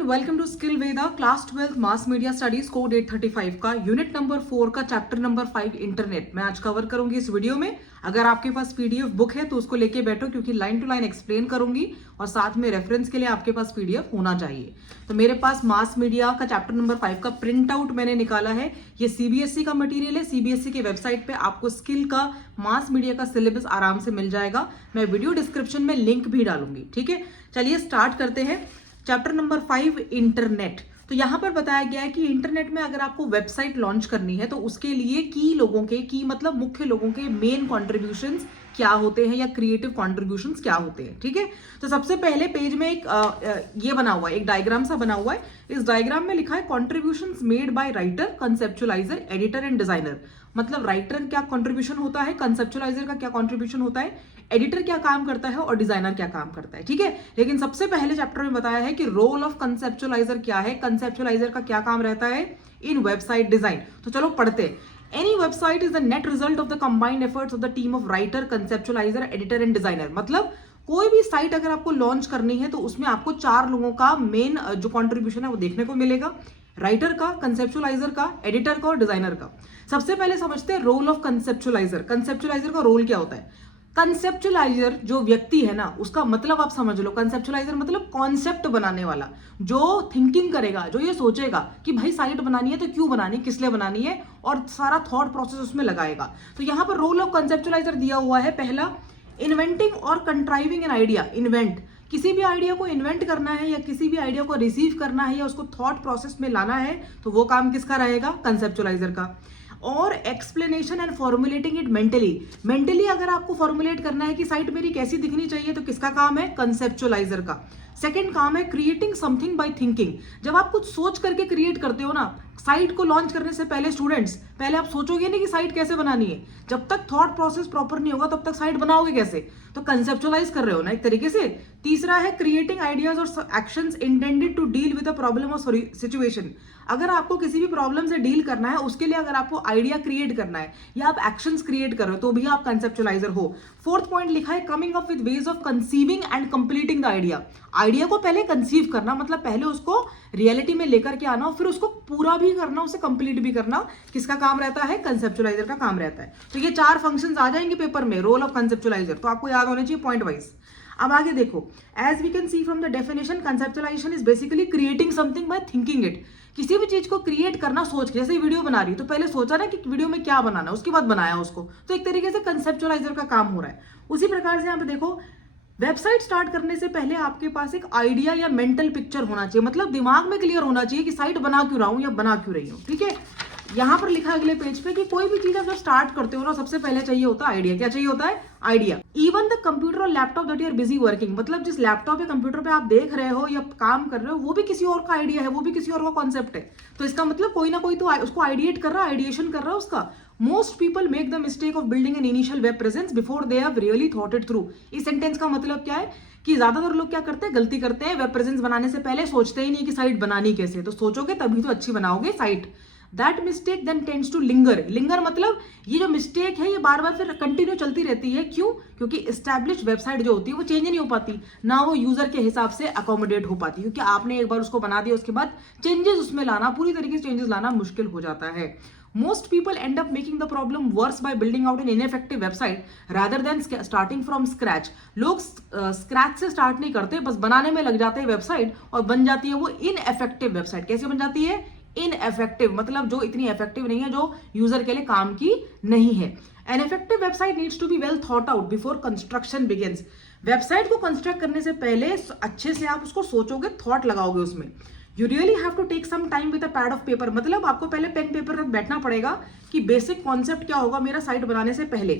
Everyone, welcome to skill Veda class 12 mass media studies code 835 का unit number 4 का chapter number 5 internet मैं आज cover करूंगी इस वीडियो में। अगर आपके पास पीडीएफ बुक है तो उसको लेके बैठो, क्योंकि लाइन टू लाइन एक्सप्लेन करूंगी और साथ में रेफरेंस के लिए आपके पास पीडीएफ होना चाहिए। तो मेरे पास मास मीडिया का चैप्टर नंबर 5 का प्रिंट आउट मैंने निकाला है। ये सीबीएसई का मटीरियल है। सीबीएसई की वेबसाइट पे आपको स्किल का मास मीडिया का सिलेबस आराम से मिल जाएगा। मैं वीडियो डिस्क्रिप्शन में लिंक भी डालूंगी। ठीक है, चलिए स्टार्ट करते हैं। Chapter number 5 internet. तो यहां पर बताया गया है कि इंटरनेट में अगर आपको वेबसाइट लॉन्च करनी है तो उसके लिए की मतलब मुख्य लोगों के मेन कॉन्ट्रीब्यूशंस क्या होते हैं या क्रिएटिव कॉन्ट्रीब्यूशंस क्या होते हैं। ठीक है, तो सबसे पहले पेज में एक ये बना हुआ है, एक डायग्राम सा बना हुआ है। इस डायग्राम में लिखा है contributions made by writer, conceptualizer, editor and designer. मतलब राइटर क्या कॉन्ट्रीब्यूशन होता है, कंसेप्चुअलाइजर का क्या कॉन्ट्रीब्यूशन होता है, एडिटर क्या काम करता है और डिजाइनर क्या काम करता है। ठीक है, लेकिन सबसे पहले चैप्टर में बताया है कि रोल ऑफ कंसेप्चुअलाइजर क्या है, कंसेप्चुअलाइजर का क्या काम रहता है इन वेबसाइट डिजाइन। तो चलो पढ़ते हैं। Any website is the net result of the combined efforts of the team of writer, conceptualizer, editor and designer। मतलब कोई भी साइट अगर आपको लॉन्च करनी है तो उसमें आपको 4 लोगों का मेन जो कंट्रीब्यूशन है वो देखने को मिलेगा। राइटर का, कंसेप्चुअलाइजर का, एडिटर का और डिजाइनर का। सबसे पहले समझते हैं रोल ऑफ कंसेप्चुअलाइजर। कंसेप्चुअलाइजर का रोल क्या होता है। कंसेप्चुअलाइजर जो व्यक्ति है ना, उसका मतलब आप समझ लो, कंसेप्चुअलाइजर मतलब कॉन्सेप्ट बनाने वाला, जो थिंकिंग करेगा, जो ये सोचेगा कि भाई साइट बनानी है तो क्यों बनानी, किस लिए बनानी है, और सारा थॉट प्रोसेस उसमें लगाएगा। तो यहां पर रोल ऑफ कंसेप्चुअलाइजर दिया हुआ है। पहला, इन्वेंटिंग और कंट्राइविंग एन आइडिया। इन्वेंट, किसी भी आइडिया को इन्वेंट करना है या किसी भी आइडिया को रिसीव करना है या उसको थॉट प्रोसेस में लाना है तो वो काम किसका रहेगा, कंसेप्चुअलाइजर का। और explanation and formulating it mentally अगर आपको फॉर्मुलेट करना है कि साइट मेरी कैसी दिखनी चाहिए तो किसका काम है, कंसेप्चुअलाइजर का। सेकंड काम है क्रिएटिंग समथिंग बाय थिंकिंग। जब आप कुछ सोच करके क्रिएट करते हो ना, साइट को लॉन्च करने से पहले स्टूडेंट्स, पहले आप सोचोगे नहीं कि साइट कैसे बनानी है। जब तक थॉट प्रोसेस प्रॉपर नहीं होगा तब तक साइट बनाओगे कैसे, तो कंसेप्चुअलाइज कर रहे हो ना एक तरीके से। तीसरा है क्रिएटिंग आइडियाज और actions intended to deal with a problem और सिचुएशन। अगर आपको किसी भी प्रॉब्लम से डील करना है, उसके लिए अगर आपको आइडिया क्रिएट करना है या आप एक्शंस क्रिएट कर रहे हो तो भी आप कंसेप्चुअलाइजर हो। फोर्थ पॉइंट लिखा है coming up with ways of conceiving and completing the idea. Idea को पहले कंसीव करना, मतलब पहले उसको रियलिटी में लेकर के आना और फिर उसको पूरा भी करना, उसे कंप्लीट भी करना, किसका काम रहता है, कंसेप्चुअलाइजर का काम रहता है। तो ये 4 फंक्शंस आ जाएंगे पेपर में, रोल ऑफ कंसेप्चुअलाइजर, तो आपको याद होने चाहिए पॉइंट वाइज। अब आगे देखो, as we can see from the definition, conceptualization is basically creating something by thinking it. किसी भी चीज को क्रिएट करना सोच के, जैसे वीडियो बना रही तो पहले सोचा ना कि वीडियो में क्या बनाना है, उसके बाद बनाया उसको, तो एक तरीके से कंसेप्चुअलाइजर का काम हो रहा है। उसी प्रकार से यहाँ पे देखो, वेबसाइट स्टार्ट करने से पहले आपके पास एक आइडिया या मेंटल पिक्चर होना चाहिए, मतलब दिमाग में क्लियर होना चाहिए कि साइट बना क्यों रहा हूं या बना क्यों रही हूं। ठीक है, यहां पर लिखा है अगले पेज पे कि कोई भी चीज आप जब स्टार्ट करते हो ना, सबसे पहले चाहिए होता है आइडिया। क्या चाहिए होता है, आइडिया। इवन द कंप्यूटर और laptop that you are busy working, मतलब जिस लैपटॉप या कंप्यूटर पे आप देख रहे हो या काम कर रहे हो वो भी किसी और का आइडिया है, वो भी किसी और का कॉन्सेप्ट है। तो इसका मतलब कोई ना कोई तो उसको आइडिएट कर रहा है, आइडिएशन कर रहा है उसका। Most people make the mistake of building an initial web presence before they have really thought it through. इस सेंटेंस का मतलब क्या है कि ज्यादातर लोग क्या करते हैं, गलती करते हैं, वेब प्रेजेंस बनाने से पहले सोचते ही नहीं कि साइट बनानी कैसे। तो सोचोगे तभी तो अच्छी बनाओगे site. That mistake then tends to linger. Linger मतलब ये जो मिस्टेक है ये बार बार फिर कंटिन्यू चलती रहती है। क्यों? क्योंकि एस्टैब्लिश्ड वेबसाइट जो होती है वो चेंज नहीं हो पाती, ना वो यूजर के हिसाब से अकोमोडेट हो पाती, क्योंकि आपने एक बार उसको बना दिया उसके बाद चेंजेस उसमें लाना, पूरी तरीके से चेंजेस लाना मुश्किल हो जाता है। Most people end up making the problem worse by building out an ineffective website rather than starting from scratch। लोग स्क्रैच से स्टार्ट नहीं करते, बस बनाने में लग जाते हैं वेबसाइट और बन जाती है वो इनएफेक्टिव वेबसाइट। कैसे बन जाती है, इनएफेक्टिव, मतलब जो इतनी इफेक्टिव नहीं है, जो यूजर के लिए काम की नहीं है। An effective website needs to be well thought out before construction begins। Website को कंस्ट्रक्ट करने से पहले अच्छे से आप उसको सोचोगे, थॉट लगाओगे उसमें। You really have to take some time with a pad of paper, मतलब आपको पहले पेन पेपर पर बैठना पड़ेगा कि बेसिक कॉन्सेप्ट क्या होगा मेरा साइट बनाने से पहले।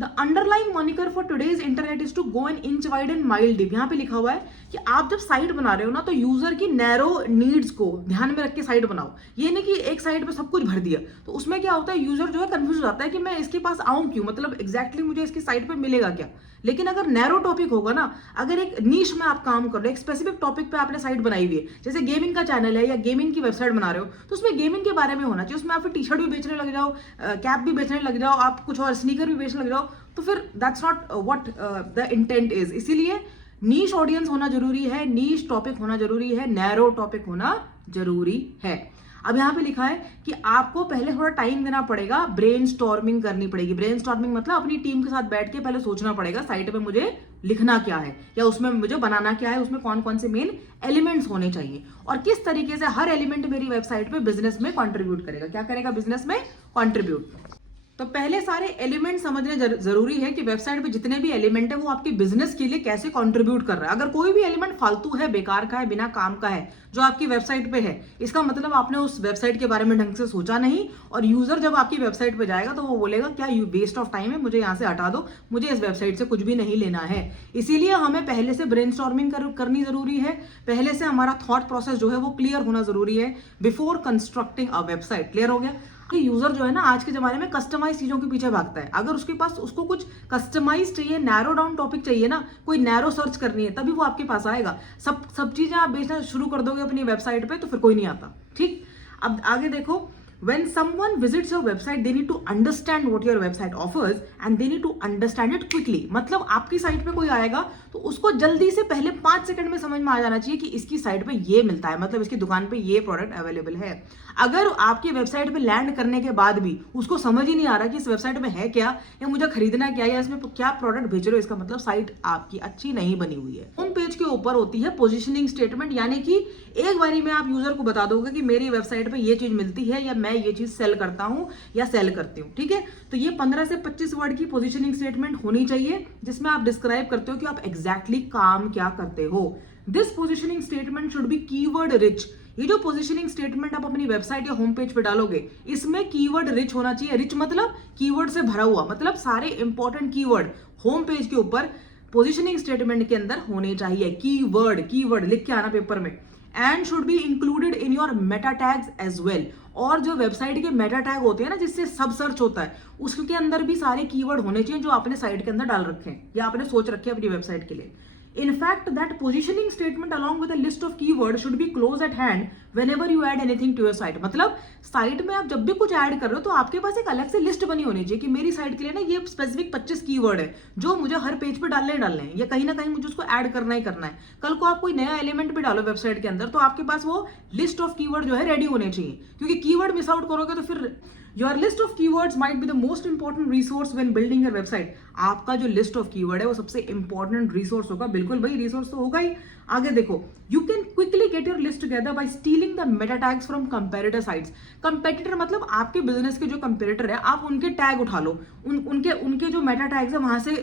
The underlying moniker for today's internet is to go an inch wide and mile deep. यहाँ पे लिखा हुआ है कि आप जब साइट बना रहे हो ना तो यूजर की नैरो नीड्स को ध्यान में रख के साइट बनाओ। ये नहीं कि एक साइट पे सब कुछ भर दिया, तो उसमें क्या होता है, यूजर जो है कंफ्यूज हो जाता है कि मैं इसके पास आऊं क्यों, मतलब एग्जैक्टली मुझे इसकी साइट पे मिलेगा क्या। लेकिन अगर नैरो टॉपिक होगा ना, अगर एक नीश में आप काम कर रहे हो, एक स्पेसिफिक टॉपिक पे आपने साइट बनाई हुई है, जैसे गेमिंग का चैनल है या गेमिंग की वेबसाइट बना रहे हो, तो उसमें गेमिंग के बारे में होना चाहिए। उसमें आप फिर टी शर्ट भी बेचने लग जाओ, कैप भी बेचने लग जाओ, आप कुछ और स्नीकर भी बेचने लग जाओ, तो फिर that's not what the intent is. इसीलिए नीश ऑडियंस होना जरूरी है, नीश टॉपिक होना जरूरी है, नैरो टॉपिक होना जरूरी है। अब यहाँ पे लिखा है कि आपको पहले थोड़ा टाइम देना पड़ेगा, ब्रेनस्टॉर्मिंग करनी पड़ेगी। ब्रेनस्टॉर्मिंग मतलब अपनी टीम के साथ बैठ के पहले सोचना पड़ेगा साइट पे मुझे लिखना क्या है या उसमें मुझे बनाना क्या है, उसमें कौन कौन से मेन एलिमेंट्स होने चाहिए और किस तरीके से हर एलिमेंट मेरी वेबसाइट पे बिजनेस में कंट्रीब्यूट करेगा। क्या करेगा? बिजनेस में कंट्रीब्यूट। तो पहले सारे एलिमेंट समझने जरूरी है कि वेबसाइट पे जितने भी एलिमेंट है वो आपके बिजनेस के लिए कैसे कंट्रीब्यूट कर रहा है। अगर कोई भी एलिमेंट फालतू है, बेकार का है, बिना काम का है, जो आपकी वेबसाइट पे है, इसका मतलब आपने उस वेबसाइट के बारे में ढंग से सोचा नहीं और यूजर जब आपकी वेबसाइट पे जाएगा तो वो बोलेगा क्या यू वेस्ट ऑफ टाइम है, मुझे यहाँ से हटा दो, मुझे इस वेबसाइट से कुछ भी नहीं लेना है। इसीलिए हमें पहले से ब्रेनस्टॉर्मिंग करनी जरूरी है, पहले से हमारा थॉट प्रोसेस जो है वो क्लियर होना जरूरी है before constructing a website. Clear हो गया? यूजर जो है ना आज के जमाने में कस्टमाइज चीजों के पीछे भागता है। अगर उसके पास उसको कुछ कस्टमाइज चाहिए, नैरो डाउन टॉपिक चाहिए ना, कोई नैरो सर्च करनी है, तभी वो आपके पास आएगा। सब चीजें आप बेचना शुरू कर दोगे अपनी वेबसाइट पे तो फिर कोई नहीं आता। ठीक, अब आगे देखो, when someone visits your website they need to understand what your website offers and they need to understand it quickly। मतलब आपकी साइट पे कोई आएगा तो उसको जल्दी से पहले 5 सेकंड में समझ में आ जाना चाहिए कि इसकी साइट पे ये मिलता है, मतलब इसकी दुकान पे ये प्रोडक्ट अवेलेबल है। अगर आपकी वेबसाइट पे लैंड करने के बाद भी उसको समझ ही नहीं आ रहा कि इस वेबसाइट में है क्या या मुझे खरीदना क्या या इसमें क्या प्रोडक्ट भेज रहे हो, इसका मतलब साइट आपकी अच्छी नहीं बनी हुई है। होम पेज के ऊपर होती है पोजिशनिंग स्टेटमेंट, यानी कि एक बारी में आप यूजर को बता दोगे कि मेरी वेबसाइट पे ये चीज मिलती है या मैं ये चीज सेल करता हूं या सेल करती हूं। ठीक है, तो ये 15 से 25 वर्ड की पोजीशनिंग स्टेटमेंट होनी चाहिए जिसमें आप डिस्क्राइब करते हो कि आप एग्जैक्टली काम क्या करते हो। This positioning statement should be keyword rich. ये जो पोजीशनिंग स्टेटमेंट आप अपनी वेबसाइट या होम पेज पे डालोगे इसमें कीवर्ड रिच होना चाहिए। रिच मतलब कीवर्ड से भरा हुआ, मतलब सारे इंपॉर्टेंट कीवर्ड होम पेज के ऊपर पोजीशनिंग स्टेटमेंट के अंदर होने चाहिए। कीवर्ड लिख के आना पेपर में। And should be included in your meta tags as well. और जो वेबसाइट के मेटा टैग होते हैं ना जिससे सब सर्च होता है, उसके अंदर भी सारे कीवर्ड होने चाहिए जो आपने साइट के अंदर डाल रखे हैं या आपने सोच रखे हैं अपनी वेबसाइट के लिए। In fact, that positioning statement along with a list of keywords should be close at hand whenever you add anything to your site। मतलब साइट में आप जब भी कुछ ऐड कर रहे हो तो आपके पास एक अलग से लिस्ट बनी होनी चाहिए कि मेरी साइट के लिए ना ये स्पेसिफिक 25 कीवर्ड है जो मुझे हर पेज पे डालने हैं या कहीं ना कहीं मुझे उसको ऐड करना ही करना है। कल को आप कोई नया एलिमेंट भी डालो वेबसाइट के अंदर तो आपके पास वो लिस्ट ऑफ कीवर्ड जो है रेडी होने चाहिए, क्योंकि कीवर्ड मिस आउट करोगे तो फिर Your list of keywords might be the most important resource when building your website। आपका जो लिस्ट ऑफ कीवर्ड है वो सबसे इंपॉर्टेंट रिसोर्स होगा। बिल्कुल भाई, रिसोर्स तो होगा ही। आगे देखो, you can quickly get your list together by stealing the meta tags from competitor sites। Competitor मतलब आपके बिजनेस के जो कंपेटिटर है आप उनके टैग उठा लो, उनके जो मेटा टैग्स है वहां से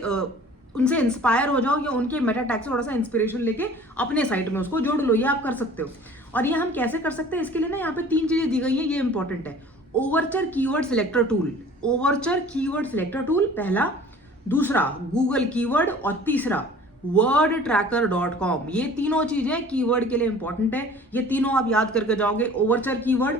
उनसे इंस्पायर हो जाओ या उनके मेटा टैग से थोड़ा सा इंस्पिरेशन लेके अपने साइट में उसको जोड़ लो। ये आप कर सकते हो। और ये हम कैसे कर सकते हैं, इसके लिए ना यहाँ पे 3 चीजें दी गई है, ये इंपॉर्टेंट है। Overture keyword selector tool, Overture keyword selector tool पहला, दूसरा गूगल कीवर्ड और तीसरा wordtracker.com। ये तीनों चीजें कीवर्ड के लिए इंपॉर्टेंट है, ये तीनों आप याद करके जाओगे, overture keyword,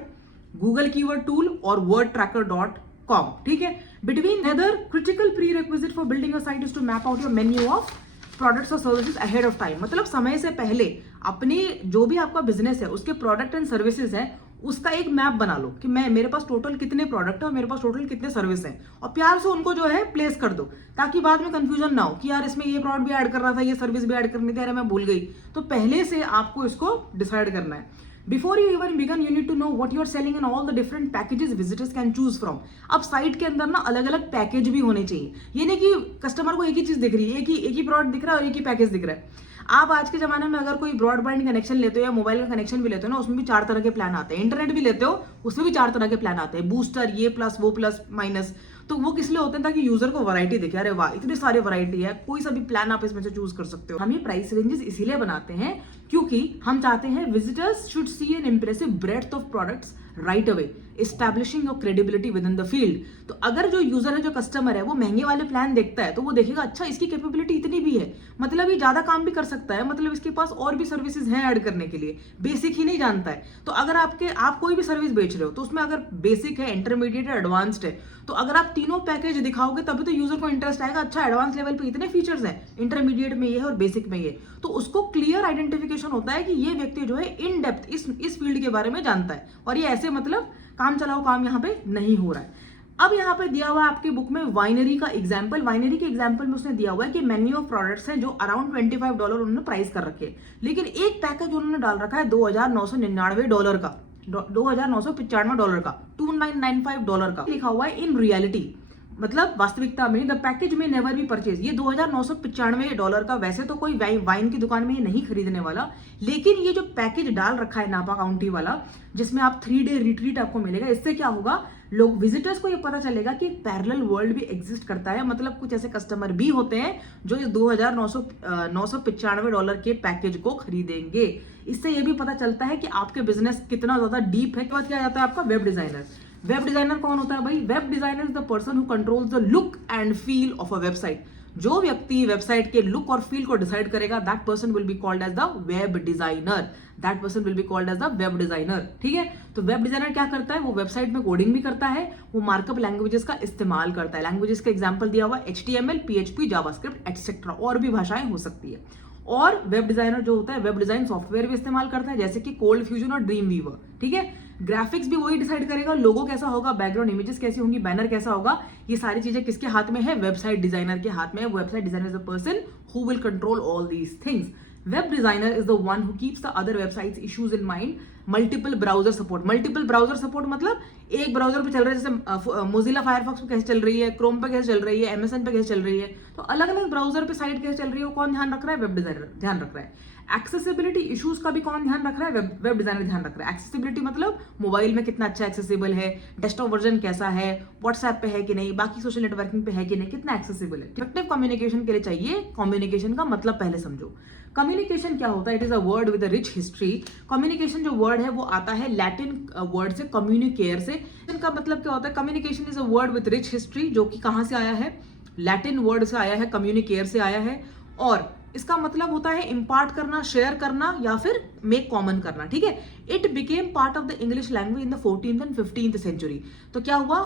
Google keyword tool और wordtracker.com। ठीक है, between other critical prerequisite for building your site is to map out your menu of products और सर्विसेज अहेड ऑफ टाइम। मतलब समय से पहले अपनी जो भी आपका बिजनेस है उसके प्रोडक्ट एंड सर्विसेज है उसका एक मैप बना लो कि मेरे पास टोटल कितने प्रोडक्ट है और मेरे पास टोटल कितने सर्विस हैं, और प्यार से उनको जो है प्लेस कर दो ताकि बाद में कंफ्यूजन ना हो कि यार इसमें ये प्रोडक्ट भी ऐड कर रहा था, ये सर्विस भी ऐड करनी थी, अरे मैं भूल गई। तो पहले से आपको इसको डिसाइड करना है। Before you even begin, you need to know what you are selling and all the different packages visitors can choose from। अब साइट के अंदर ना अलग अलग पैकेज भी होने चाहिए। ये नहीं कि कस्टमर को एक ही चीज दिख रही है, एक ही प्रोडक्ट दिख रहा है और एक ही पैकेज दिख रहा है। आप आज के जमाने में अगर कोई ब्रॉडबैंड कनेक्शन लेते हो या मोबाइल का कनेक्शन भी लेते हो ना, उसमें भी 4 तरह के प्लान आते हैं। इंटरनेट भी लेते हो उसमें भी 4 तरह के प्लान आते हैं, बूस्टर, ये प्लस, वो प्लस, माइनस। तो वो किस लिए होते हैं, ताकि यूजर को वैरायटी दिखे, अरे वाह इतनी सारी वैरायटी है, कोई सा भी प्लान आप इसमें से चूज कर सकते हो। हम ये प्राइस रेंजेस इसीलिए बनाते हैं क्योंकि हम चाहते हैं visitors should see an impressive breadth of products right away, establishing your credibility within the field. तो अगर जो यूजर है, जो कस्टमर है, वो महंगे वाले प्लान देखता है तो वो देखेगा अच्छा इसकी कैपेबिलिटी इतनी भी है, मतलब ये ज्यादा काम भी कर सकता है, मतलब इसके पास और भी सर्विसेज हैं ऐड करने के लिए, बेसिक ही नहीं जानता है। तो अगर आप कोई भी सर्विस बेच रहे हो तो उसमें अगर बेसिक है, इंटरमीडिएट है, एडवांस्ड है, तो अगर आप तीनों पैकेज दिखाओगे तभी तो यूजर को इंटरेस्ट आएगा। अच्छा एडवांस लेवल पे इतने फीचर्स हैं, इंटरमीडिएट में ये है और बेसिक में ये, तो उसको क्लियर आइडेंटिफिकेशन होता है कि ये व्यक्ति जो है इन डेप्थ इस फील्ड के बारे में जानता है और ये ऐसे मतलब काम चलाओ काम यहाँ पे नहीं हो रहा है। अब यहाँ पे दिया हुआ है आपके बुक में वाइनरी का एग्जाम्पल। वाइनरी के एग्जाम्पल में उसने दिया हुआ है कि मेन्यू ऑफ प्रोडक्ट्स हैं जो अराउंड $25 उन्होंने प्राइस कर रखे, लेकिन एक पैकेज उन्होंने डाल रखा है $2,999 का, $2,995 का, $2,995 का लिखा हुआ है इन रियलिटी, मतलब वास्तविकता में द पैकेज में नेवर बी परचेज। ये $2,995 का, वैसे तो कोई वाइन की दुकान में ये नहीं खरीदने वाला, लेकिन ये जो पैकेज डाल रखा है नापा काउंटी वाला, जिसमें आप 3 डे रिट्रीट आपको मिलेगा, इससे क्या होगा, लोग विजिटर्स को ये पता चलेगा कि एक पैरेलल वर्ल्ड भी एग्जिस्ट करता है। मतलब कुछ ऐसे कस्टमर भी होते हैं जो इस $2,995 के पैकेज को खरीदेंगे। इससे ये भी पता चलता है कि आपके बिजनेस कितना ज्यादा डीप है। क्या जाता है आपका वेब डिजाइनर। वेब डिजाइनर कौन होता है भाई? Web designer is the person who controls the look and feel of a website. जो व्यक्ति वेबसाइट के लुक और फील को डिसाइड करेगा, that person will be called as the web designer. That person will be called as the web designer. ठीक है, तो web designer क्या करता है? वो वेबसाइट में कोडिंग भी करता है, वो मार्कअप लैंग्वेजेस का इस्तेमाल करता है। लैंग्वेजेस का एग्जांपल दिया हुआ HTML, PHP, जावास्क्रिप्ट एटसेट्रा, और भी भाषाएं हो सकती है। और वेब डिजाइनर जो होता है वेब डिजाइन सॉफ्टवेयर भी इस्तेमाल करता है, जैसे कि कोल्ड फ्यूजन और ड्रीम वीवर। ठीक है, ग्राफिक्स भी वही डिसाइड करेगा, लोगो कैसा होगा, बैकग्राउंड इमेजेस कैसी होंगी, बैनर कैसा होगा, ये सारी चीजें किसके हाथ में है? वेबसाइट डिजाइनर के हाथ में है। Website designer is the person who will control all these things. Web designer is the one who keeps the other websites issues in mind. Multiple browser support. Multiple browser support मतलब एक browser पे चल रहा है, जैसे Mozilla Firefox पे कैसे चल रही है, क्रोम पे कैसे चल रही है, MSN पे कैसे चल रही है, तो अलग अलग ब्राउजर पे साइट कैसे चल रही है, वो कौन ध्यान रख रहा है? वेब डिजाइनर ध्यान रख रहा है। एक्सेसिबिलिटी इश्यूज का भी कौन ध्यान रख रहा है? वेब डिजाइनर ध्यान रख रहा है। एक्सेसिबिलिटी मतलब मोबाइल में कितना अच्छा एक्सेसिबल है, डेस्कटॉप वर्जन कैसा है, व्हाट्सएप पे है कि नहीं, बाकी सोशल नेटवर्किंग पे है कि नहीं, कितना एक्सेसिबल है। इफेक्टिव कम्युनिकेशन के लिए चाहिए। कम्युनिकेशन का मतलब पहले समझो। कम्युनिकेशन क्या होता है? It is a word with a rich history. Communication जो वर्ड है वो आता है लैटिन वर्ड से, कम्युनिकेयर से। इनका मतलब क्या होता है? Communication is a word with rich history, जो कि कहां से आया है? लैटिन वर्ड से आया है, कम्युनिकेयर से आया है, और इसका मतलब होता है इम्पार्ट करना, शेयर करना, या फिर मेक कॉमन करना। ठीक है, it became part of the English language in the 14th and 15th century. तो क्या हुआ,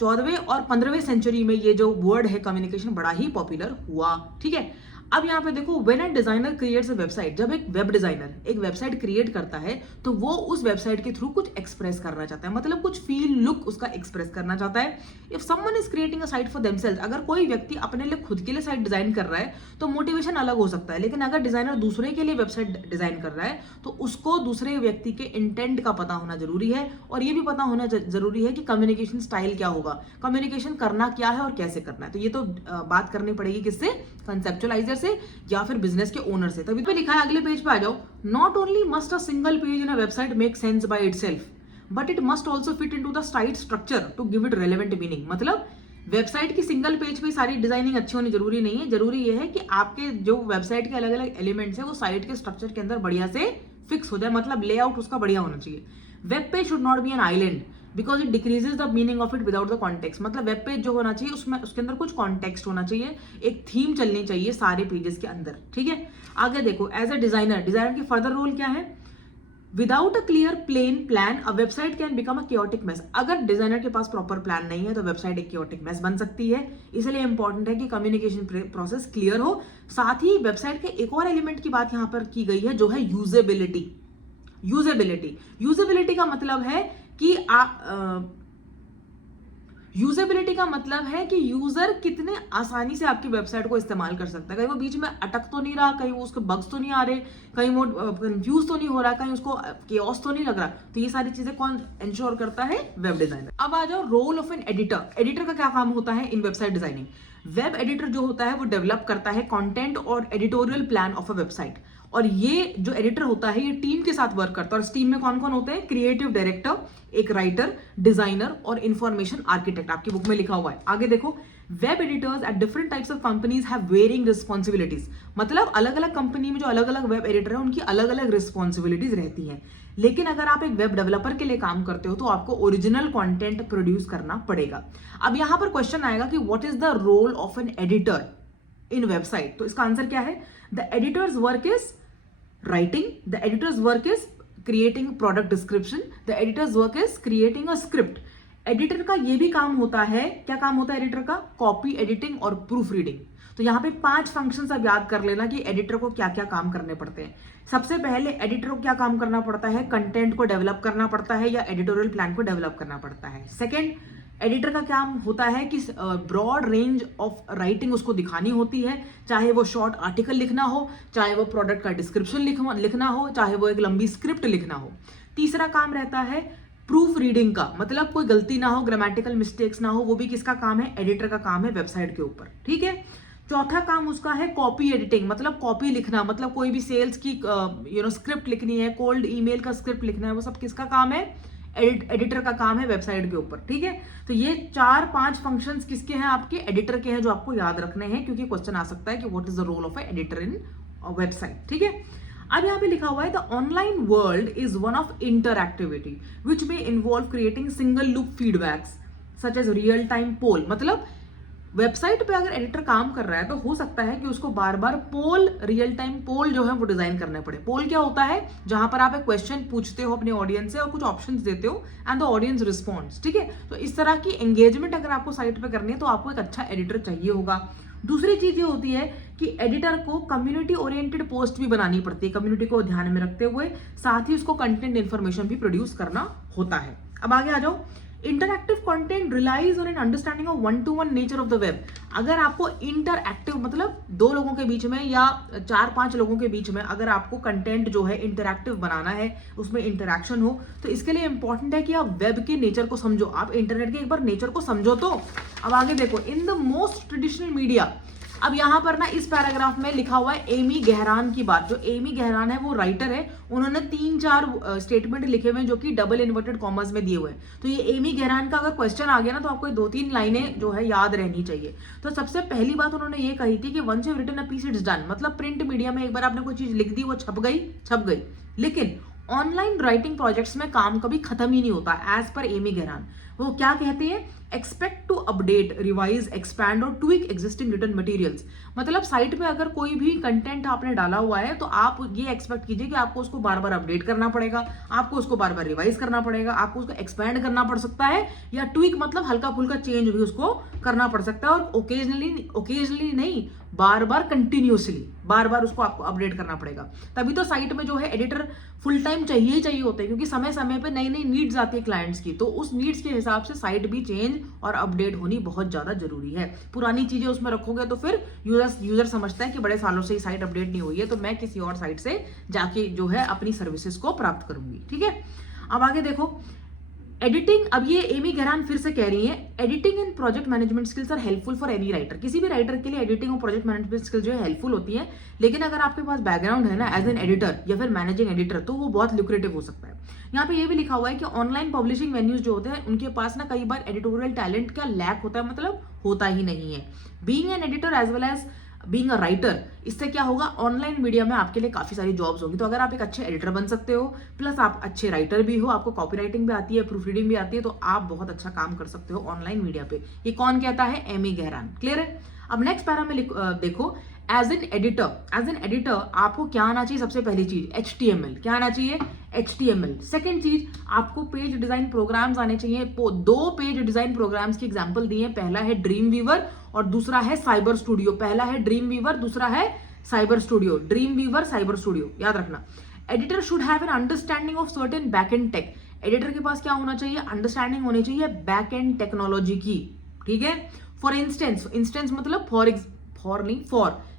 14वें और 15वें सेंचुरी में ये जो वर्ड है कम्युनिकेशन बड़ा ही पॉपुलर हुआ। ठीक है, अब यहाँ पे देखो, when a designer creates a website, जब एक वेब डिजाइनर एक वेबसाइट क्रिएट करता है तो वो उस वेबसाइट के थ्रू कुछ एक्सप्रेस करना चाहता है, मतलब कुछ फील, लुक उसका एक्सप्रेस करना चाहता है। If someone is creating a site for themselves, अगर कोई व्यक्ति अपने लिए खुद के लिए साइट डिजाइन कर रहा है तो मोटिवेशन अलग हो सकता है, लेकिन अगर डिजाइनर दूसरे के लिए वेबसाइट डिजाइन कर रहा है तो उसको दूसरे व्यक्ति के इंटेंट का पता होना जरूरी है, और ये भी पता होना जरूरी है कि कम्युनिकेशन स्टाइल क्या होगा, कम्युनिकेशन करना क्या है और कैसे करना है। तो ये तो बात करनी पड़ेगी किससे? कंसेप्चुअलाइजर से या फिर बिजनेस के ओनर से। तभी तो लिखा है, अगले पेज पे आ जाओ, not only must a single page in a website make sense by itself, but it must also fit into the site structure to give it relevant meaning. मतलब वेबसाइट की सिंगल पेज पे सारी designing अच्छी होनी जरूरी नहीं है, जरूरी ये है कि आपके जो वेबसाइट के अलग अलग एलिमेंट्स है वो साइट के स्ट्रक्चर के अंदर बढ़िया से फिक्स हो जाए, मतलब लेआउट उसका बढ़िया होना चाहिए। Web page should not be an island because it decreases the meaning of it without the context. मतलब वेब पेज जो होना चाहिए उसमें उसके अंदर कुछ कॉन्टेक्स्ट होना चाहिए, एक थीम चलनी चाहिए सारे पेजेस के अंदर। ठीक है, आगे देखो, एज अ डिजाइनर, डिजाइनर की फर्दर रोल क्या है? Without a clear plane plan a website can become a chaotic mess. अगर डिजाइनर के पास प्रॉपर प्लान नहीं है तो वेबसाइट एक क्योटिक मैस बन सकती है। इसलिए इंपॉर्टेंट है कि कम्युनिकेशन प्रोसेस क्लियर हो। साथ ही वेबसाइट के एक और एलिमेंट की बात यहाँ पर की गई है जो है यूजेबिलिटी। यूजेबिलिटी का मतलब है कि यूजेबिलिटी का मतलब है कि यूजर कितने आसानी से आपकी वेबसाइट को इस्तेमाल कर सकता है। कहीं वो बीच में अटक तो नहीं रहा, कहीं वो उसके बग्स तो नहीं आ रहे, कहीं वो कंफ्यूज तो नहीं हो रहा, कहीं उसको केओस तो नहीं लग रहा। तो ये सारी चीजें कौन इंश्योर करता है? Web designer. अब आ जाओ role of an editor. Editor का क्या काम होता है in website designing? Web editor जो होता है वो डेवलप करता है कंटेंट और editorial plan of a website, और ये जो एडिटर होता है ये टीम के साथ वर्क करता है। और इस टीम में कौन कौन होते हैं? क्रिएटिव डायरेक्टर, एक राइटर, डिजाइनर और इंफॉर्मेशन आर्किटेक्ट। आपकी बुक में लिखा हुआ है। आगे देखो, web editors at different types of companies have varying responsibilities. मतलब अलग अलग कंपनी में जो अलग अलग वेब एडिटर है उनकी अलग अलग रिस्पॉन्सिबिलिटीज रहती हैं। लेकिन अगर आप एक वेब डेवलपर के लिए काम करते हो तो आपको ओरिजिनल कंटेंट प्रोड्यूस करना पड़ेगा। अब यहां पर क्वेश्चन आएगा कि what is the role of an editor in website? तो इसका आंसर क्या है? The editor's work is writing, the editor's work is creating product description, the editor's work is creating a script. Editor का ये भी काम होता है, क्या काम होता है एडिटर का? कॉपी एडिटिंग और प्रूफ रीडिंग। तो यहाँ पे 5 फंक्शंस आप याद कर लेना कि एडिटर को क्या क्या काम करने पड़ते हैं। सबसे पहले एडिटर को क्या काम करना पड़ता है? कंटेंट को डेवलप करना पड़ता है या एडिटोरियल प्लान को डेवलप करना पड़ता है। सेकंड, एडिटर का काम होता है कि ब्रॉड रेंज ऑफ राइटिंग उसको दिखानी होती है, चाहे वो शॉर्ट आर्टिकल लिखना हो, चाहे वो प्रोडक्ट का डिस्क्रिप्शन लिखना हो, चाहे वो एक लंबी स्क्रिप्ट लिखना हो। तीसरा काम रहता है प्रूफ रीडिंग का, मतलब कोई गलती ना हो, ग्रामेटिकल मिस्टेक्स ना हो, वो भी किसका काम है? एडिटर का काम है वेबसाइट के ऊपर, ठीक है। चौथा काम उसका है कॉपी एडिटिंग, मतलब कॉपी लिखना, मतलब कोई भी सेल्स की स्क्रिप्ट लिखनी है, कोल्ड ईमेल का स्क्रिप्ट लिखना है, वो सब किसका काम है? एडिटर का काम है वेबसाइट के ऊपर, ठीक है। तो ये 4-5 फंक्शंस किसके हैं? आपके एडिटर के हैं, जो आपको याद रखने हैं, क्योंकि क्वेश्चन आ सकता है कि what is the role of a editor in website, ठीक है। अब यहाँ पे लिखा हुआ है the online world is one of interactivity which may involve creating single loop feedbacks such as real time poll. मतलब वेबसाइट पे अगर एडिटर काम कर रहा है तो हो सकता है कि उसको बार बार पोल, रियल टाइम पोल जो है वो डिजाइन करने पड़े। पोल क्या होता है? जहां पर आप एक क्वेश्चन पूछते हो अपने ऑडियंस से और कुछ ऑप्शंस देते हो एंड द ऑडियंस रिस्पॉन्ड्स, ठीक है। तो इस तरह की एंगेजमेंट अगर आपको साइट पे करनी है तो आपको एक अच्छा एडिटर चाहिए होगा। दूसरी चीज ये होती है कि एडिटर को कम्युनिटी ओरिएंटेड पोस्ट भी बनानी पड़ती है, कम्युनिटी को ध्यान में रखते हुए, साथ ही उसको कंटेंट इन्फॉर्मेशन भी प्रोड्यूस करना होता है। अब आगे आ जाओ। Interactive content relies on an understanding of 1-to-1 nature of the web. अगर आपको इंटरएक्टिव मतलब 2 लोगों के बीच में या 4-5 लोगों के बीच में अगर आपको कंटेंट जो है इंटरएक्टिव बनाना है, उसमें इंटरैक्शन हो, तो इसके लिए इंपॉर्टेंट है कि आप वेब के नेचर को समझो, आप इंटरनेट के एक बार नेचर को समझो। तो अब आगे देखो, in the most traditional media. अब यहां पर ना इस पैराग्राफ में लिखा हुआ है एमी गहरान की बात। जो एमी गहरान है वो राइटर है, उन्होंने 3-4 स्टेटमेंट लिखे हुए हैं जो कि डबल इन्वर्टेड कॉमर्स में दिए हुए हैं। तो ये एमी गहरान का अगर क्वेश्चन आ गया ना तो आपको 2-3 लाइनें जो है याद रहनी चाहिए। तो सबसे पहली बात उन्होंने ये कही थी कि once you have written a piece it's done. मतलब प्रिंट मीडिया में एक बार आपने कोई चीज लिख दी, वो छप गई, लेकिन ऑनलाइन राइटिंग प्रोजेक्ट्स में काम कभी खत्म ही नहीं होता। एज पर एमी गहरान वो क्या कहते हैं? Expect to update, revise, expand और ट्विक एग्जिस्टिंग रिटन मटेरियल्स। मतलब साइट पे अगर कोई भी कंटेंट आपने डाला हुआ है तो आप ये एक्सपेक्ट कीजिए कि आपको उसको बार बार अपडेट करना पड़ेगा, आपको उसको बार बार रिवाइज करना पड़ेगा, आपको उसको एक्सपैंड करना पड़ सकता है, या ट्विक मतलब हल्का फुल्का चेंज भी उसको करना पड़ सकता है। और ओकेजनली नहीं, बार बार कंटिन्यूसली बार बार उसको आपको अपडेट करना पड़ेगा। तभी तो साइट में जो है एडिटर फुल टाइम चाहिए ही चाहिए होते हैं, क्योंकि समय समय पे नई नई नीड्स आती है क्लाइंट्स की, तो उस नीड्स के हिसाब से साइट भी चेंज और अपडेट होनी बहुत ज्यादा जरूरी है। पुरानी चीजें उसमें रखोगे तो फिर यूजर समझता है कि बड़े सालों से ही साइट अपडेट नहीं हुई है, तो मैं किसी और साइट से जाके जो है अपनी सर्विसेज को प्राप्त करूंगी, ठीक है। अब आगे देखो, एडिटिंग। अब ये एमी गहरान फिर से कह रही है, editing and project management skills are helpful for any writer. किसी भी राइटर के लिए एडिटिंग और प्रोजेक्ट मैनेजमेंट स्किल्स जो है हेल्पफुल होती है, लेकिन अगर आपके पास बैकग्राउंड है ना एज एन एडिटर या फिर मैनेजिंग एडिटर, तो वो बहुत लुक्रेटिव हो सकता है। यहाँ पे ये भी लिखा हुआ है कि ऑनलाइन पब्लिशिंग वेन्यूज जो होते हैं उनके पास ना कई बार एडिटोरियल टैलेंट का लैक होता है, मतलब होता ही नहीं है। Being an editor as well as being a writer, इससे क्या होगा? ऑनलाइन मीडिया में आपके लिए काफी सारी जॉब्स होंगी। तो अगर आप एक अच्छे एडिटर बन सकते हो, प्लस आप अच्छे राइटर भी हो, आपको कॉपी राइटिंग भी आती है, प्रूफ रीडिंग भी आती है, तो आप बहुत अच्छा काम कर सकते हो ऑनलाइन मीडिया पे। ये कौन कहता है? एमी गहरान। क्लियर है? अब नेक्स्ट पैरा में देखो, एज एन एडिटर आपको क्या आना चाहिए? सबसे पहली चीज HTML। क्या आना चाहिए? HTML। सेकंड चीज, आपको पेज डिजाइन प्रोग्राम्स आने चाहिए। 2 पेज डिजाइन प्रोग्राम्स की एग्जांपल दी है, पहला है ड्रीम वीवर और दूसरा है साइबर स्टूडियो। पहला है ड्रीम वीवर, दूसरा है cyber studio. Dreamweaver, cyber studio, याद रखना। Editor should have an understanding of certain back end tech. Editor के पास क्या होना चाहिए? अंडरस्टैंडिंग होनी चाहिए बैक एंड टेक्नोलॉजी की, ठीक है। फॉर इंस्टेंस मतलब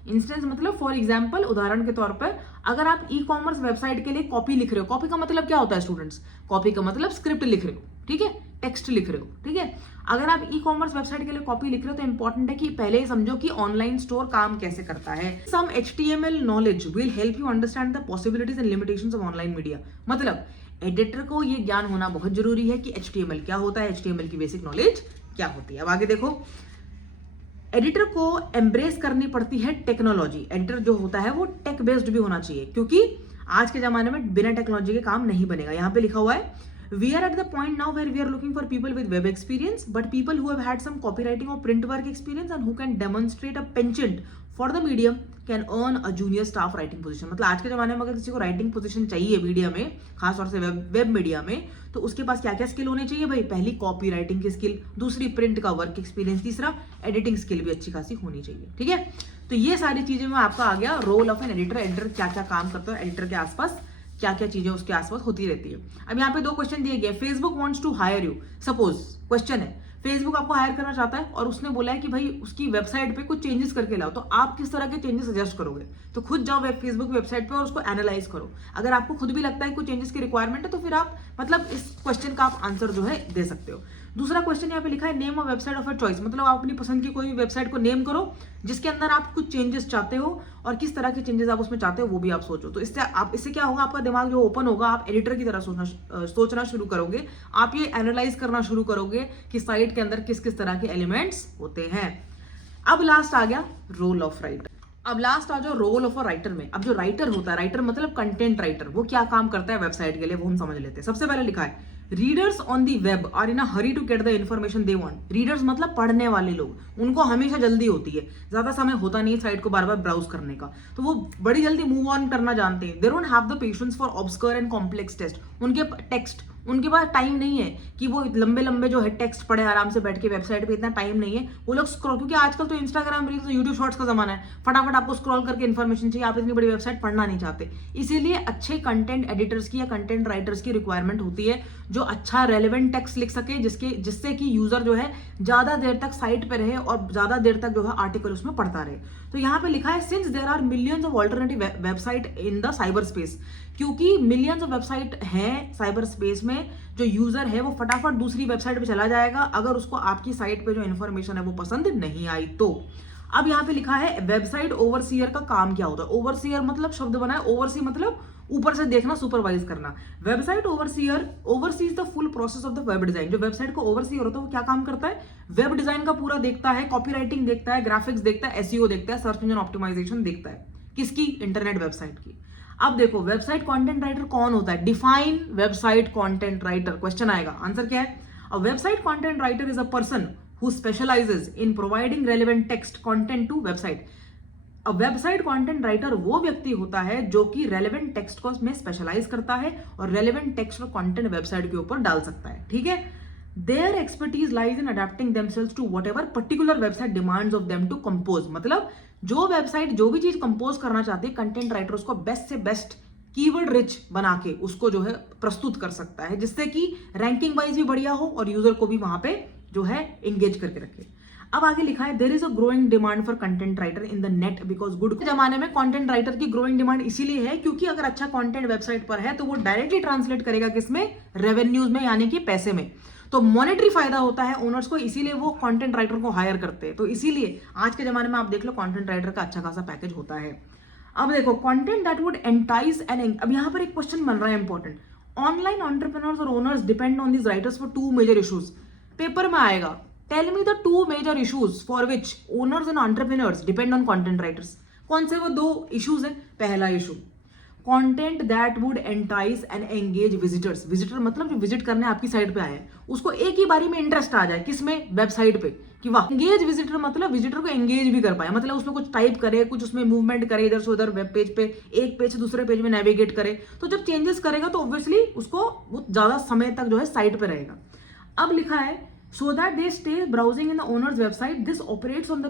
इंस्टेंस मतलब फॉर एग्जाम्पल, उदाहरण के तौर पर अगर आप ई कॉमर्स वेबसाइट के लिए कॉपी लिख रहे हो, कॉपी का मतलब क्या होता है स्टूडेंट्स? कॉपी का मतलब स्क्रिप्ट लिख रहे हो, ठीक है, टेक्स्ट लिख रहे हो, ठीक है। अगर आप ई कॉमर्स वेबसाइट के लिए कॉपी लिख रहे हो तो इंपॉर्टेंट है कि पहले ही समझो कि ऑनलाइन स्टोर काम कैसे करता है। सम HTML knowledge will help you understand the possibilities and limitations of online media. मतलब एडिटर को ये ज्ञान होना बहुत जरूरी है कि HTML क्या होता है, HTML की बेसिक नॉलेज क्या होती है। अब आगे देखो, एडिटर को एम्ब्रेस करनी पड़ती है टेक्नोलॉजी। एडिटर जो होता है वो टेक बेस्ड भी होना चाहिए, क्योंकि आज के जमाने में बिना टेक्नोलॉजी के काम नहीं बनेगा। यहाँ पे लिखा हुआ है, we are at the point now where we are looking for people with web experience, but people who have had some copywriting or print work experience and who can demonstrate a penchant for the medium can earn a junior staff writing position। मतलब आज के जमाने में अगर किसी को writing position चाहिए media में, खासतौर से वेब मीडिया में, तो उसके पास क्या क्या स्किल होने चाहिए भाई? पहली कॉपी राइटिंग की स्किल, दूसरी प्रिंट का वर्क एक्सपीरियंस, तीसरा एडिटिंग स्किल भी अच्छी खासी होनी चाहिए, ठीक है। तो ये सारी चीजें में आपका आ गया role of an editor. Editor क्या क्या काम करता है, एडिटर के आसपास क्या क्या चीजें उसके आसपास होती रहती है। अब यहाँ पे 2 क्वेश्चन दिए गए। Facebook wants to hire you, suppose question है, फेसबुक आपको हायर करना चाहता है और उसने बोला है कि भाई उसकी वेबसाइट पे कुछ चेंजेस करके लाओ, तो आप किस तरह के चेंजेस सजेस्ट करोगे? तो खुद जाओ फेसबुक वेबसाइट पे और उसको एनालाइज करो। अगर आपको खुद भी लगता है कुछ चेंजेस की रिक्वायरमेंट है तो फिर आप मतलब इस क्वेश्चन का आप आंसर जो है दे सकते हो। दूसरा क्वेश्चन यहाँ पे लिखा है name a website of your choice, मतलब आप अपनी पसंद की कोई भी वेबसाइट को नेम करो जिसके अंदर आप कुछ चेंजेस चाहते हो और किस तरह के चेंजेस आप उसमें चाहते हो वो भी आप सोचो। तो इससे क्या होगा, आपका दिमाग जो ओपन होगा, आप एडिटर की तरह सोचना शुरू करोगे, आप ये एनालाइज करना शुरू करोगे कि साइट के अंदर किस किस तरह के एलिमेंट्स होते हैं। अब लास्ट आ गया रोल ऑफ राइटर। अब लास्ट आ जाओ रोल ऑफ अ राइटर में। अब जो राइटर होता है, राइटर मतलब कंटेंट राइटर, वो क्या काम करता है वेबसाइट के लिए वो हम समझ लेते हैं। सबसे पहले लिखा है readers on the web are in a hurry to get the information they want. Readers मतलब पढ़ने वाले लोग, उनको हमेशा जल्दी होती है, ज्यादा समय होता नहीं है साइट को बार बार ब्राउज करने का, तो वो बड़ी जल्दी मूव ऑन करना जानते हैं। They don't have the patience for obscure and complex text, उनके पास टाइम नहीं है कि वो लंबे लंबे जो है टेक्स्ट पढ़े आराम से बैठ के वेबसाइट पे, इतना टाइम नहीं है। वो लोग स्क्रॉल, क्योंकि आजकल तो इंस्टाग्राम रील्स यूट्यूब शॉर्ट्स का जमाना है, फटाफट आपको स्क्रॉल करके इन्फॉर्मेशन चाहिए, आप इतनी बड़ी वेबसाइट पढ़ना नहीं चाहते। इसीलिए अच्छे कंटेंट एडिटर्स की या कंटेंट राइटर्स की रिक्वायरमेंट होती है जो अच्छा रेलेवेंट टेक्स्ट लिख सके, जिससे कि यूजर जो है ज्यादा देर तक साइट पे रहे और ज्यादा देर तक जो है आर्टिकल उसमें पढ़ता रहे। तो यहाँ पे लिखा है since there are millions of alternative website in the cyber space, क्योंकि मिलियंस ऑफ वेबसाइट हैं साइबर स्पेस में, जो यूजर है वो फटाफट दूसरी वेबसाइट पे चला जाएगा अगर उसको आपकी साइट पे जो इन्फॉर्मेशन है वो पसंद नहीं आई तो। अब यहाँ पे लिखा है वेबसाइट ओवरसीयर का काम क्या होता है। ओवरसीयर मतलब शब्द बना है, ओवरसी मतलब ऊपर से देखना, सुपरवाइज करना। Website overseer overseas the full process of the web design. जो वेबसाइट को ओवरसीयर होता है वो क्या काम करता है, वेब डिजाइन का पूरा देखता है, कॉपीराइटिंग देखता है, ग्राफिक्स देखता है, एसईओ देखता है, सर्च इंजन ऑप्टिमाइजेशन देखता है। किसकी? इंटरनेट वेबसाइट की। अब देखो वेबसाइट कंटेंट राइटर कौन होता है, define website content writer. Question आएगा, आंसर क्या है? A website content writer is a person who specialises in providing relevant text content to website. अब वेबसाइट कंटेंट राइटर वो व्यक्ति होता है जो कि रेलेवेंट टेक्स्ट को में स्पेशलाइज करता है और रेलेवेंट टेक्स्ट और कंटेंट वेबसाइट के ऊपर डाल सकता है, ठीक है। Their expertise lies in adapting themselves to whatever particular website demands of them to compose. मतलब जो वेबसाइट जो भी चीज कंपोज करना चाहती है, कंटेंट राइटर उसको बेस्ट से बेस्ट कीवर्ड रिच बना के उसको जो है प्रस्तुत कर सकता है, जिससे कि रैंकिंग वाइज भी बढ़िया हो और यूजर को भी वहां पे जो है एंगेज करके रखे। अब आगे लिखा है there is a growing demand for content writer in the net because good. जमाने में कंटेंट राइटर की ग्रोइंग डिमांड इसीलिए है क्योंकि अगर अच्छा कंटेंट वेबसाइट पर है तो वो डायरेक्टली ट्रांसलेट करेगा किसमें, रेवेन्यूज में, यानी कि पैसे में। तो मॉनेटरी फायदा होता है ओनर्स को, इसीलिए वो कंटेंट राइटर को हायर करते हैं। तो इसीलिए आज के जमाने में आप देख लो कंटेंट राइटर का अच्छा खासा पैकेज होता है। अब देखो content that would entice and, अब यहाँ पर एक क्वेश्चन बन रहा है इंपॉर्टेंट। ऑनलाइन एंटरप्रेन्योर्स और owners depend on these writers for two major issues. Paper में आएगा, tell me the two major issues for which owners and entrepreneurs depend on content writers. कौन से वो दो इश्यूज है? पहला issue content that would entice and engage visitors. Visitor मतलब जो विजिट करने आपकी साइट पे आए हैं उसको एक ही बारी में इंटरेस्ट आ जाए, किसमें? वेबसाइट पे, कि वाह। एंगेज विजिटर मतलब विजिटर को एंगेज भी कर पाए, मतलब उसमें कुछ टाइप करे, कुछ उसमें मूवमेंट करे इधर से उधर वेब पेज पे, एक पेज से दूसरे पेज में नेविगेट करे। तो जब चेंजेस करेगा तो ऑब्वियसली उसको वो ज्यादा समय तक जो है साइट पे रहेगा। अब लिखा है so that they stay browsing in the owner's website. This operates on the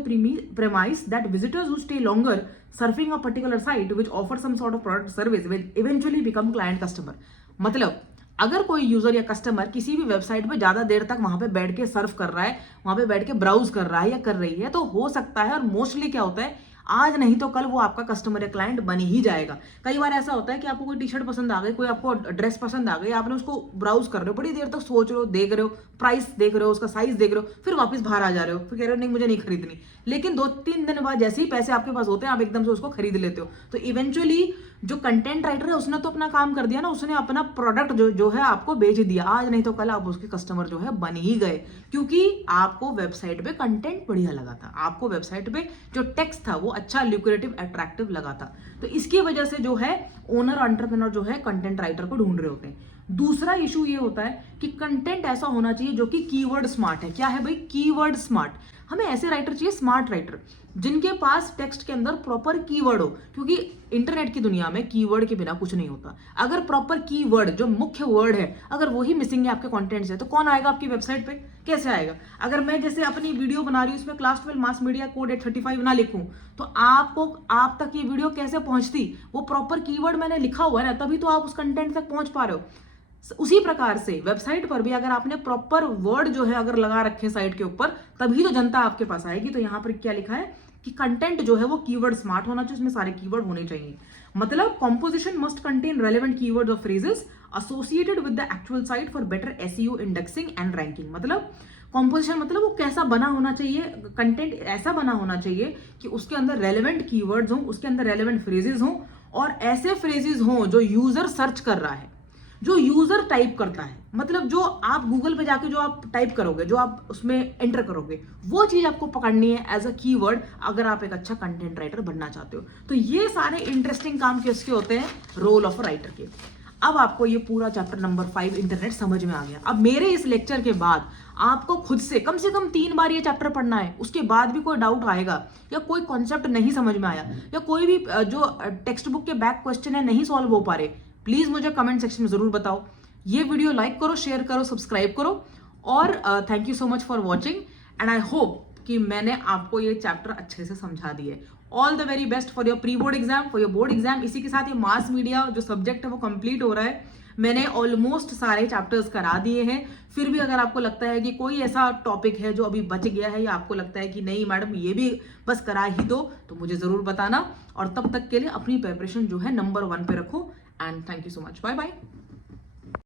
premise that visitors who stay longer surfing a particular site which offers some sort of product or service will eventually become client customer. मतलब अगर कोई user या customer किसी भी website पे ज्यादा देर तक वहां पे बैठ के सर्फ कर रहा है, वहां पे बैठ के ब्राउज कर रहा है या कर रही है, तो हो सकता है, और मोस्टली क्या होता है, आज नहीं तो कल वो आपका कस्टमर या क्लाइंट बन ही जाएगा। कई बार ऐसा होता है कि आपको कोई टी शर्ट पसंद आ गई, कोई आपको ड्रेस पसंद आ गई, आपने उसको ब्राउज कर रहे हो, बड़ी देर तक सोच रहे हो, देख रहे हो, प्राइस देख रहे हो, उसका साइज देख रहे हो, फिर वापस बाहर आ जा रहे हो, फिर कह रहे हो नहीं मुझे नहीं खरीदनी। लेकिन 2-3 दिन बाद जैसे ही पैसे आपके पास होते हैं आप एकदम से उसको खरीद लेते हो। तो इवेंचुअली जो कंटेंट राइटर है उसने तो अपना काम कर दिया ना, उसने अपना प्रोडक्ट जो है आपको बेच दिया। आज नहीं तो कल आप उसके कस्टमर जो है बन ही गए, क्योंकि आपको वेबसाइट पे कंटेंट बढ़िया लगा था, आपको वेबसाइट पे जो टेक्स्ट था वो अच्छा, ल्यूक्रेटिव, अट्रैक्टिव लगा था। तो इसकी वजह से जो है ओनर एंटरप्रेन्योर जो है कंटेंट राइटर को ढूंढ रहे होते हैं। दूसरा इशू ये होता है कि कंटेंट ऐसा होना चाहिए जो कि कीवर्ड स्मार्ट है। क्या है भाई? Keyword smart. हमें ऐसे राइटर चाहिए, स्मार्ट राइटर, जिनके पास टेक्स्ट के अंदर प्रॉपर कीवर्ड हो, क्योंकि इंटरनेट की दुनिया में कीवर्ड के बिना कुछ नहीं होता। अगर प्रॉपर कीवर्ड जो मुख्य वर्ड है अगर वही मिसिंग है आपके कंटेंट से, तो कौन आएगा आपकी वेबसाइट पे? कैसे आएगा? अगर मैं जैसे अपनी वीडियो बना रही हूँ उसमें क्लास 12 मास मीडिया कोड 835 ना लिखूं तो आप तक ये वीडियो कैसे पहुंचती? वो प्रॉपर कीवर्ड मैंने लिखा हुआ है ना, तभी तो आप उस कंटेंट तक पहुंच पा रहे हो। उसी प्रकार से वेबसाइट पर भी अगर आपने प्रॉपर वर्ड जो है अगर लगा रखे साइट के ऊपर, तभी तो जनता आपके पास आएगी। तो यहाँ पर क्या लिखा है कि कंटेंट जो है वो कीवर्ड स्मार्ट होना चाहिए, उसमें सारे कीवर्ड होने चाहिए। मतलब composition must contain relevant keywords और phrases associated with the actual site for better SEO, indexing and ranking. मतलब कॉम्पोजिशन मतलब वो कैसा बना होना चाहिए, कंटेंट ऐसा बना होना चाहिए कि उसके अंदर रेलेवेंट कीवर्ड्स हों, उसके अंदर रेलेवेंट फ्रेजेस हों, और ऐसे फ्रेजेस हों जो यूजर सर्च कर रहा है, जो यूजर टाइप करता है। मतलब जो आप गूगल पे जाके जो आप टाइप करोगे, जो आप उसमें एंटर करोगे, वो चीज आपको पकड़नी है एज अ कीवर्ड, अगर आप एक अच्छा कंटेंट राइटर बनना चाहते हो। तो ये सारे इंटरेस्टिंग काम किसके होते हैं, रोल ऑफ राइटर के। अब आपको ये पूरा चैप्टर नंबर 5 इंटरनेट समझ में आ गया। अब मेरे इस लेक्चर के बाद आपको खुद से कम 3 बार ये चैप्टर पढ़ना है। उसके बाद भी कोई डाउट आएगा या कोई कॉन्सेप्ट नहीं समझ में आया या कोई भी जो टेक्स्ट बुक के बैक क्वेश्चन है नहीं सॉल्व हो पा रहे, प्लीज मुझे कमेंट सेक्शन में जरूर बताओ। ये वीडियो लाइक करो, शेयर करो, सब्सक्राइब करो, और thank you so much for watching and I hope कि मैंने आपको ये चैप्टर अच्छे से समझा दिए। All the very best for your pre board exam, for your board exam. इसी के साथ ये मास मीडिया जो सब्जेक्ट है वो कंप्लीट हो रहा है। मैंने ऑलमोस्ट सारे चैप्टर्स करा दिए हैं। फिर भी अगर आपको लगता है कि कोई ऐसा टॉपिक है जो अभी बच गया है, या आपको लगता है कि नहीं मैडम ये भी बस करा ही दो, तो मुझे जरूर बताना। और तब तक के लिए अपनी प्रिपरेशन जो है नंबर 1 पे रखो। And thank you so much, bye bye.